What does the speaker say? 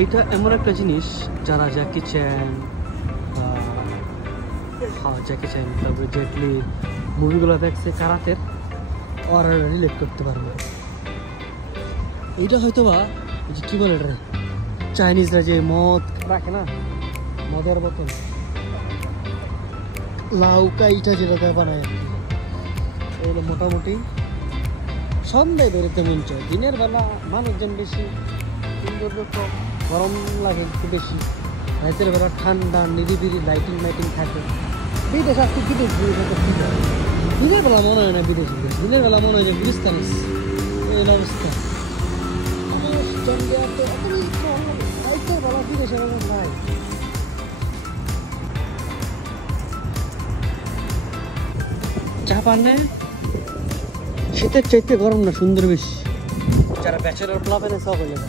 এইটা এমন একটা জিনিস যারা জ্যাকি চ্যান জ্যাকি চ্যান তারপরে জেটলি মুভিগুলো দেখছে কারাতের ওরা রিলেট করতে পারবে। এইটা হয়তো বা কি বলে রে চাইনিজরা যে মদ রাখে না, মদের বোতল লাউকাইটা যেটা বানায় আর কি, এগুলো মোটামুটি সন্ধ্যায় বেরোতে মন চায়। দিনের বেলা মানুষজন বেশি, সুন্দর কম, গরম লাগে একটু বেশি, রাতের বেলা ঠান্ডা নিরিবিরি লাইটিং থাকে। বিদেশ আসতে বিদেশ দিনের বেলা মনে হয় না বিদেশ, দিনের বেলা মনে হয় যে গুলিস্তান এই অবস্থা। রাতের বেলা বিদেশের নাই। জাপানে শীতের চাইতে গরম না, সুন্দর বেশি। যারা ব্যাচেলর ক্লাব এনে সব হয়ে যাবে।